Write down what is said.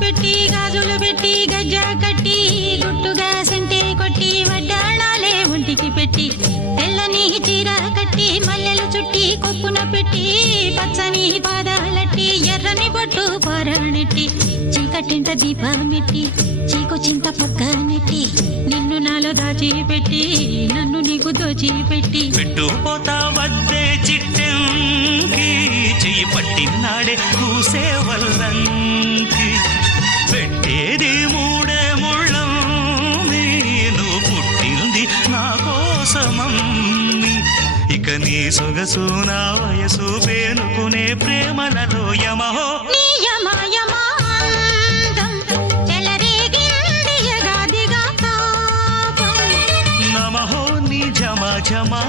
పెట్టి గాజులు పెట్టి గజ్జా కట్టి గుట్టుగా సెంటే కొట్టి వడ్డాణాలే ఒంటికి పెట్టి తెల్లని చీర కట్టి మల్లెలు చుట్టి కొప్పున పెట్టి పచ్చని పాదాలట్టి ఎర్రని బొట్టు పారాణెట్టి చీకటింట దీపమెట్టి చీకు చింత పక్క నెట్టి నిన్ను నాలో దాచిపెట్టి నన్ను నీకు దోచిపెట్టి పెట్టుపోతా వద్దే చిట్టంకి చెయ్యి పట్టినాడే కూసే వల్లంకి పెట్టేది మూడే ముళ్ళం నువ్వు పుట్టింది నా కోసమమ్మి ఇక నీ సొగసు నా వయసు పేనుకునే ప్రేమలలో యమహో నమహో నీ జమా జమా